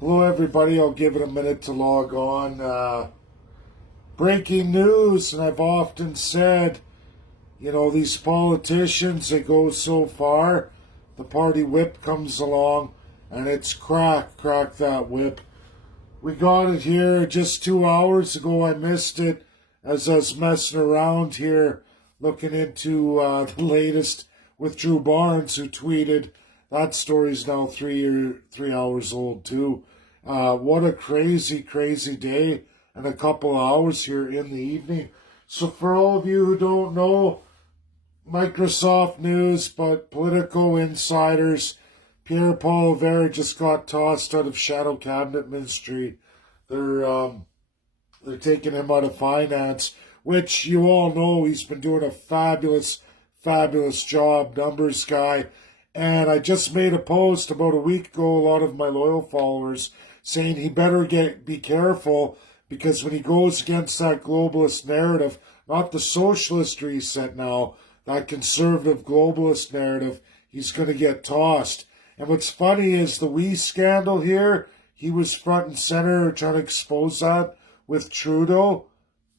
Hello, everybody. I'll give it a minute to log on. Breaking news, and I've often said, these politicians, they go so far, the party whip comes along, and it's crack that whip. We got it here just 2 hours ago. I missed it as I was messing around here, looking into the latest with Drew Barnes, who tweeted. That story's now 3 hours old too. What a crazy day and a couple of hours here in the evening. So for all of you who don't know, Microsoft news, but political insiders, Pierre-Paul Ver just got tossed out of shadow cabinet ministry. They're taking him out of finance, which you all know he's been doing a fabulous job, numbers guy. And I just made a post about a week ago, a lot of my loyal followers, saying he better be careful, because when he goes against that globalist narrative, not the socialist reset now, that conservative globalist narrative, he's going to get tossed. And what's funny is the wee scandal here, he was front and center trying to expose that with Trudeau.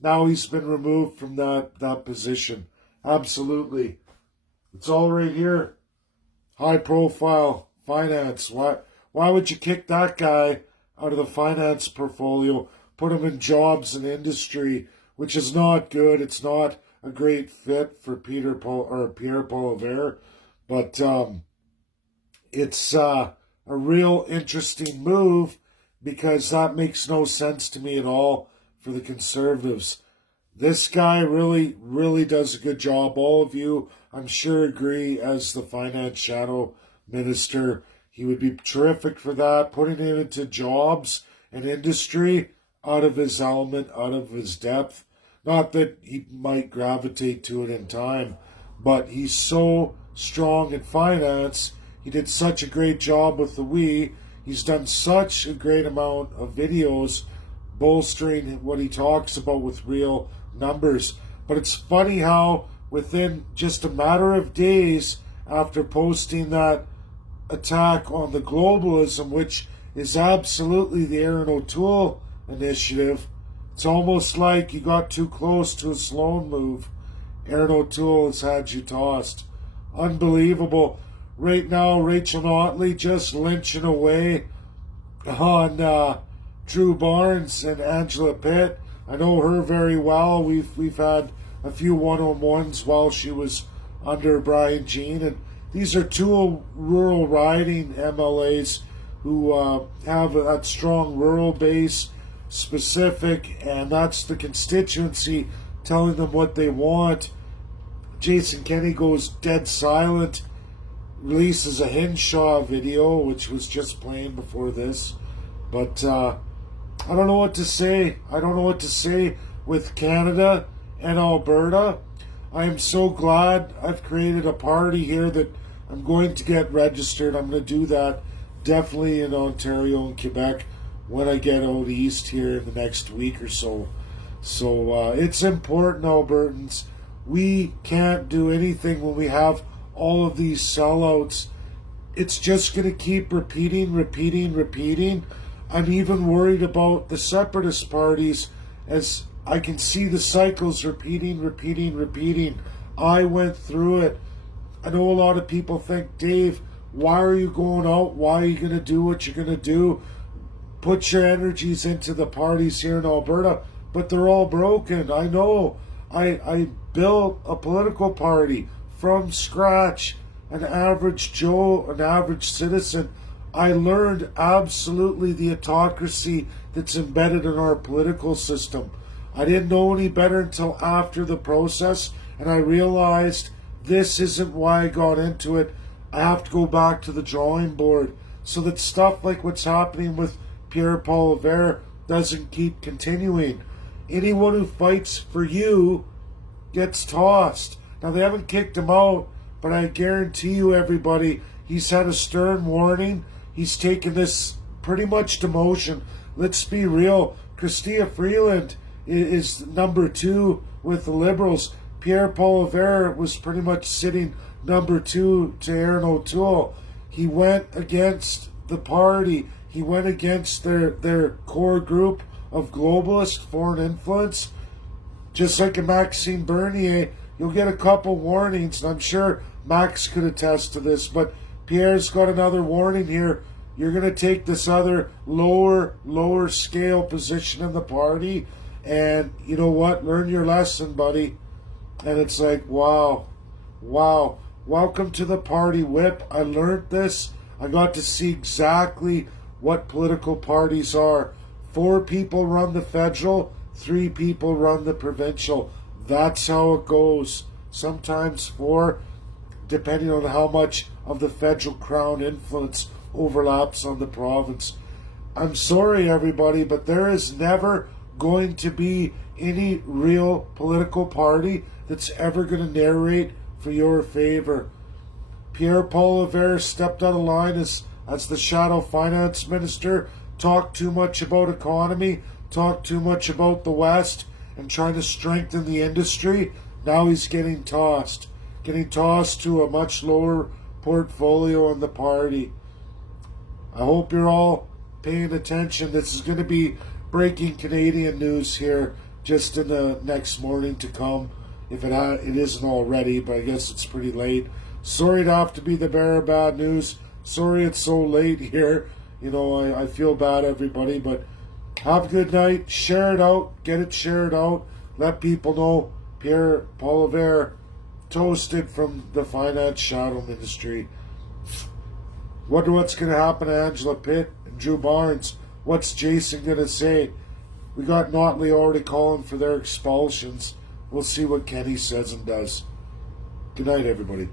Now he's been removed from that position. Absolutely. It's all right here. High profile finance. Why would you kick that guy out of the finance portfolio, put him in jobs and industry, which is not good. It's not a great fit for Pierre-Paul Ver, but it's a real interesting move, because that makes no sense to me at all for the Conservatives. This guy really does a good job. All of you, I'm sure, agree, as the finance shadow minister. He would be terrific for that, putting it into jobs and industry, out of his element, out of his depth. Not that he might gravitate to it in time, but he's so strong in finance. He did such a great job with the we. He's done such a great amount of videos bolstering what he talks about with real numbers. But it's funny how within just a matter of days after posting that attack on the globalism, which is absolutely the Aaron O'Toole initiative, it's almost like you got too close to a Sloan move. Aaron O'Toole has had you tossed. Unbelievable. Right now, Rachel Notley just lynching away on Drew Barnes and Angela Pitt. I know her very well. We've had a few one-on-ones while she was under Brian Jean, and these are two rural riding MLAs who have that strong rural base specific, and that's the constituency telling them what they want. Jason Kenney goes dead silent, releases a Hinshaw video, which was just playing before this. But I don't know what to say. I don't know what to say with Canada and Alberta. I am so glad I've created a party here that I'm going to get registered. I'm going to do that definitely in Ontario and Quebec when I get out east here in the next week or so. So it's important, Albertans. We can't do anything when we have all of these sellouts. It's just going to keep repeating. I'm even worried about the separatist parties, as I can see the cycles repeating. I went through it. I know a lot of people think, Dave, why are you going out? Why are you going to do what you're going to do? Put your energies into the parties here in Alberta. But they're all broken. I know. I built a political party from scratch, an average Joe, an average citizen. I learned absolutely the autocracy that's embedded in our political system. I didn't know any better until after the process, and I realized this isn't why I got into it. I have to go back to the drawing board so that stuff like what's happening with Pierre-Paul Ver doesn't keep continuing. Anyone who fights for you gets tossed. Now, they haven't kicked him out, but I guarantee you, everybody, he's had a stern warning. He's taken this pretty much demotion. Let's be real. Chrystia Freeland is number 2 with the Liberals. Pierre-Paul Ver was pretty much sitting number 2 to Aaron O'Toole. He went against the party. He went against their core group of globalist foreign influence. Just like a Maxime Bernier, you'll get a couple warnings, and I'm sure Max could attest to this, but Pierre's got another warning here. You're going to take this other lower scale position in the party, and you know what? Learn your lesson, buddy. And it's like, wow. Welcome to the party, Whip. I learned this. I got to see exactly what political parties are. 4 people run the federal, 3 people run the provincial. That's how it goes. Sometimes 4, depending on how much of the federal crown influence overlaps on the province. I'm sorry, everybody, but there is never going to be any real political party that's ever going to narrate for your favor. Pierre Poilievre stepped out of line as the shadow finance minister, talked too much about economy, talked too much about the West, and trying to strengthen the industry. Now he's getting tossed to a much lower portfolio in the party. I hope you're all paying attention. This is going to be breaking Canadian news here just in the next morning to come, if it isn't already, but I guess it's pretty late. Sorry to have to be the bearer of bad news. Sorry it's so late here. I feel bad, everybody, but have a good night. Share it out. Get it shared out. Let people know Pierre Poilievre toasted from the finance shadow ministry. Wonder what's going to happen to Angela Pitt and Drew Barnes. What's Jason going to say? We got Notley already calling for their expulsions. We'll see what Kenny says and does. Good night, everybody.